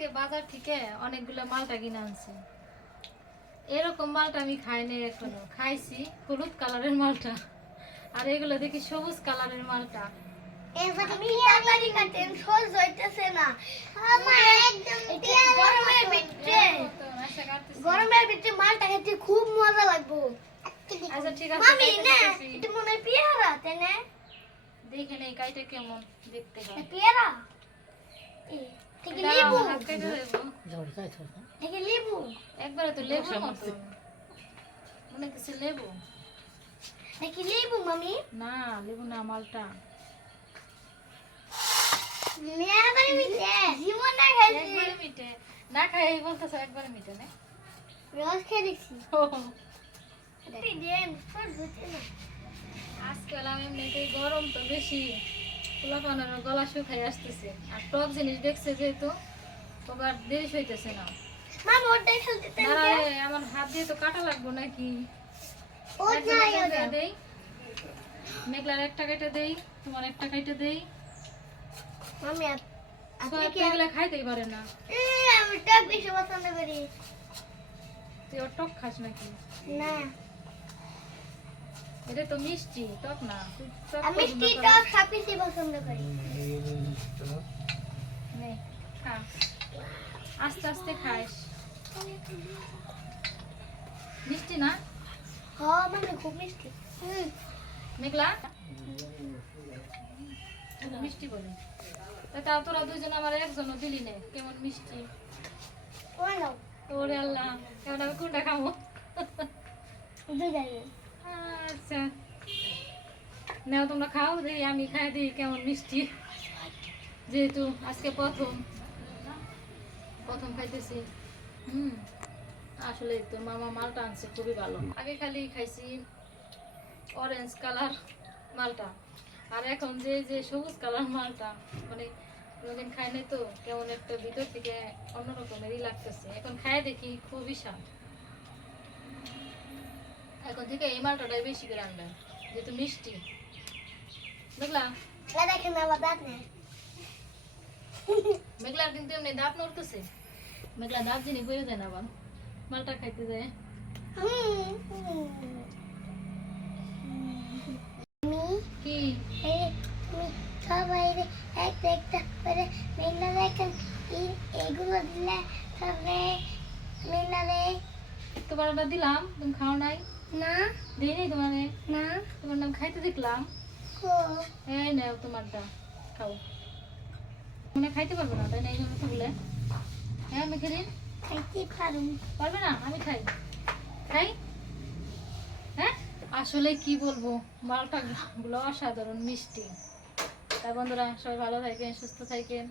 আজকে বাজার থেকে অনেকগুলো মালটা কিনে আনছি। এরকম মালটা আমি খাইনি এখনো। খাইছি হলুদ কালারের মালটা, আর এগুলো দেখি সবুজ কালারের মালটা। গরমের ভিতরে মালটা খেতে খুব মজা লাগবে। আচ্ছা ঠিক আছে, মামি না এটা মনে হয় পেয়ারা, তাই না? দেখে নেই কাইটা কেমন দেখতে হয়। পেয়ারা থেকে লেবু, হাত কেটে দেবো। থেকে লেবু একবারে তো লেবু মতো মনে কিছু লেবু নাকি লেবু মামি? না, লেবু না, মালটা মেয়াবারে মিঠে জীবন না খাইছি, একবারে মিঠে। না খাই বলতেছ একবারে মিঠে না? রস খেয়ে দেখছি। দেন সর হচ্ছে না আজকাল আমি এমনিতেই গরম তো বেশি, পোলাপানের গলা শুকাই আসতেছে, আর টক জিনিস দেখছে যেহেতু আবার দেরি হইতেছে না। মামি ওটাই খেলতে চাই। দাঁড়ালে আমার হাত দিয়ে তো কাটা লাগবো নাকি? ও যাই ওটা দেই, মেঘলার একটা কেটে দেই, তোমার একটা কেটে দেই। মামি আপনি কি এগুলা খাইতেই পারে না। আমি টক বেশি পছন্দ করি তুই ওর টক খাস নাকি? না। এটা তো মিষ্টি, টক না। তুই টক আমি পছন্দ মিষ্টি করিস? টক সব বেশি পছন্দ করি। নে, খা। আস্তে আস্তে খাইস। মিষ্টি না হ্যাঁ মানে খুব মিষ্টি। মেঘলা? মিষ্টি বলে তা তোরা দুজন আমার একজনও দিলি নে, কেমন মিষ্টি। ওই নাও ওরে আল্লাহ, এবার আমি কোনটা খাবো? দুধ যাই আচ্ছা নাও, তোমরা খাও, দেখি আমি খাই দিই কেমন মিষ্টি, যেহেতু আজকে প্রথম খাইতেছি। আসলে তো মামা মালটা আনছে খুবই ভালো। আগে খালি খাইছি অরেঞ্জ কালার মালটা, আর এখন যে যে সবুজ কালার মালটা, মানে কোনোদিন খাই নাই তো, কেমন একটা ভিতর থেকে অন্যরকমেরই লাগতেছে। এখন খাই দেখি খুবই স্বাদ। এখন থেকে এই মালটাটাই বেশি করে আনবে, যেহেতু মিষ্টি। দেখলাম দেখেন আমার দাঁত নেই। মেঘলার কিন্তু এমনি দাঁত নড়তেছে। মেঘলা দাঁত জিনিস বয়ে যায় না, আবার মালটা খাইতে যায়। কি সবাই একটা একটা করে মেলা দেখেন, এগুলো দিলে তবে মেলারে তোমার ওটা দিলাম, তুমি খাও নাই? না দিই নাই তোমার, না তোমার নাম খাইতে দেখলাম। কো এই নাও তোমারটা, খাও। মনে খাইতে পারবে না, তাই না? এই জন্য বলে হ্যাঁ আমি খেলি খাইতে পারুম পারবে না, আমি খাই খাই। হ্যাঁ আসলে কি বলবো, মালটা গুলো অসাধারণ মিষ্টি। তাই বন্ধুরা সবাই ভালো থাকেন, সুস্থ থাকেন।